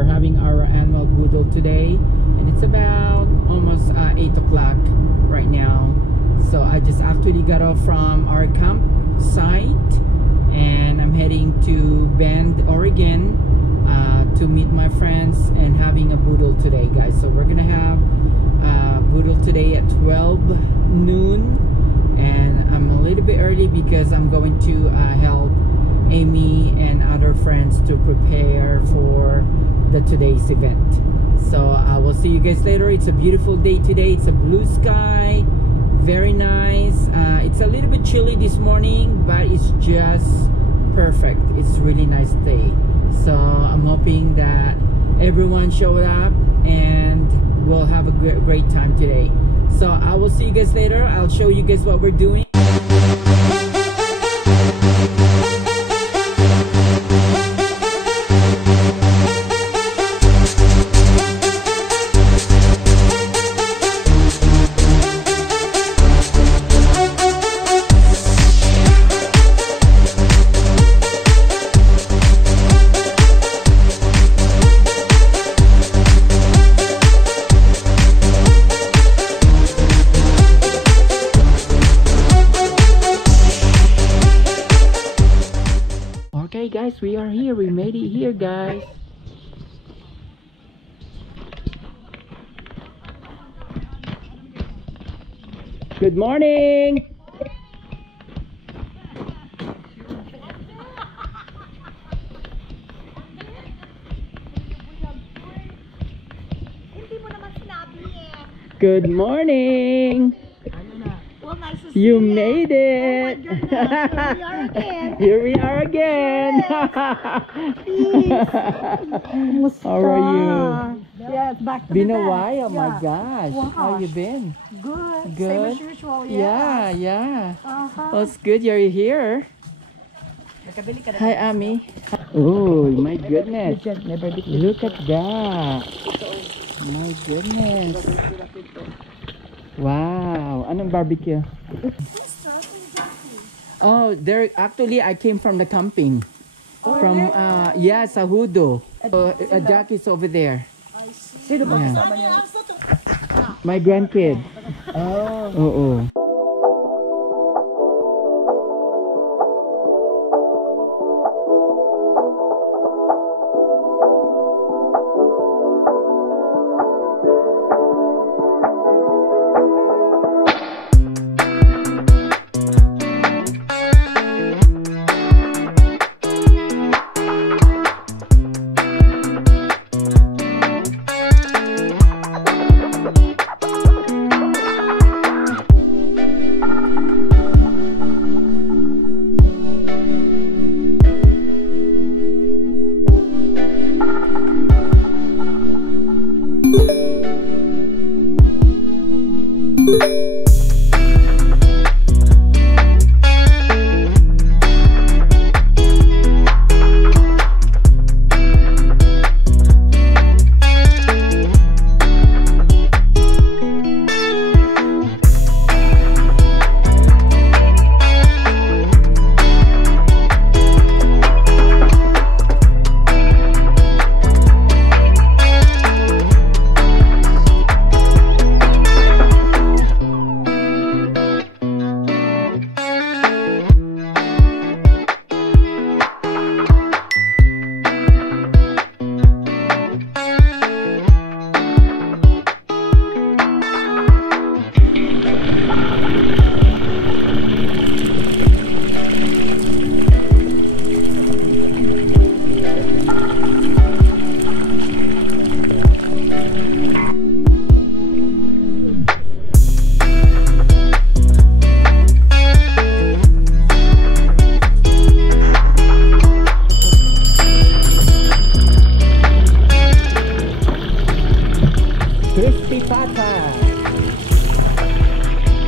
we're having our annual Boodle today, and it's about almost 8 o'clock right now. So I just actually got off from our campsite, and I'm heading to Bend, Oregon, to meet my friends and having a Boodle today, guys. So we're gonna have Boodle today at 12 noon, and I'm a little bit early because I'm going to help Amy and other friends to prepare for today's event. So I will see you guys later. It's a beautiful day today. It's a blue sky, very nice. It's a little bit chilly this morning, but it's just perfect. It's really nice day. So I'm hoping that everyone showed up and we'll have a great time today. So I will see you guys later. I'll show you guys what we're doing. Okay guys, we are here. We made it here, guys. Good morning. Good morning. Well, nice to see You made it. Oh my goodness, Here we are again. How are you? Yes, back to Been the a best. while. Oh my Yeah. gosh. Wow. How you been? Good. Good. Same as usual. Yeah, yeah. Uh-huh. Oh, it's good you're here. Hi, Ami. Oh, my goodness. Look at that. My goodness. Wow. Anong barbecue? Oh, there actually I came from the camping. From yeah, Sahudo. Jackie's over there. Yeah. My grandkid. Oh.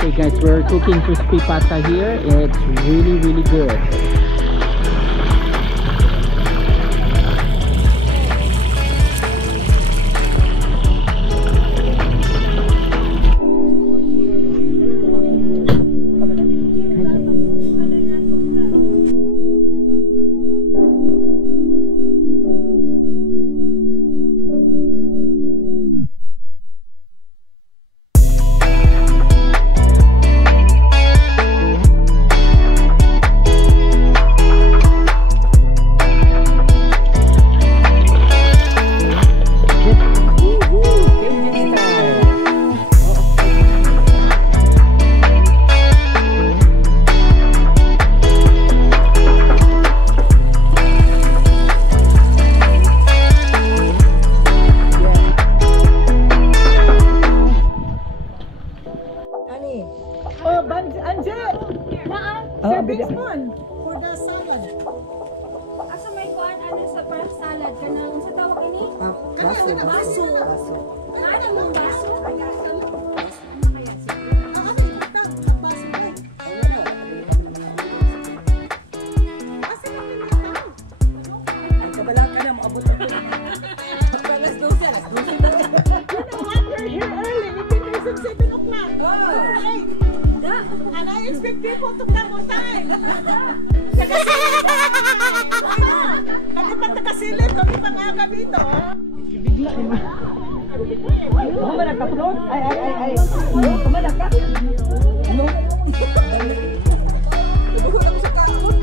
Okay guys, we're cooking crispy pata here. It's really good. Anje! Serving spoon for the salad. Asa may kuan ano sa para salad kanang sa tawag ini? Baso. Baso. Ano mong baso? Kabala ka na, maabot ako. Alas 12. You know what? We're here early. We've been here since 7 o'clock. And I expect people to come on time. Kami pa nakasilip, kami pa nga dito. Bigla naman. Kumanak ka, Flo? Ay. Kumanak ka? Ano? Ibuhon ako sa kakot.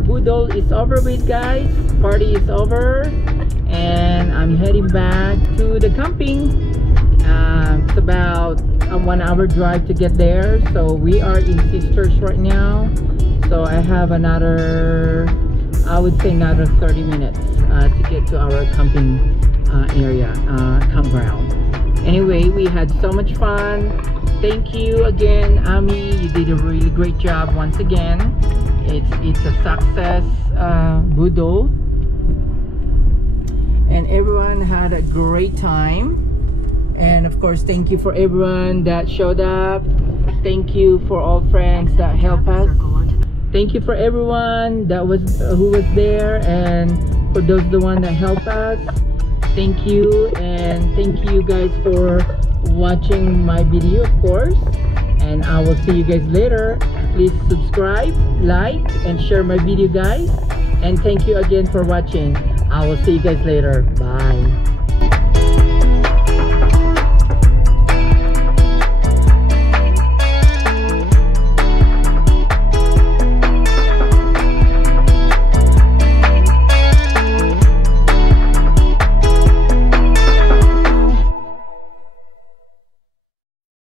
Boodle is over with, guys. Party is over and I'm heading back to the camping. It's about a 1 hour drive to get there, so we are in Sisters right now, so I have another, I would say another 30 minutes to get to our camping area, campground. Anyway, we had so much fun. Thank you again, Ami. You did a really great job once again. It's a success, Boodle, and everyone had a great time. And of course, thank you for everyone that showed up. Thank you for all friends that helped us. Thank you for everyone that was who was there, and for those the one that helped us. Thank you, and thank you guys for watching my video, of course. And I will see you guys later. Please subscribe, like, and share my video, guys. And thank you again for watching. I will see you guys later. Bye.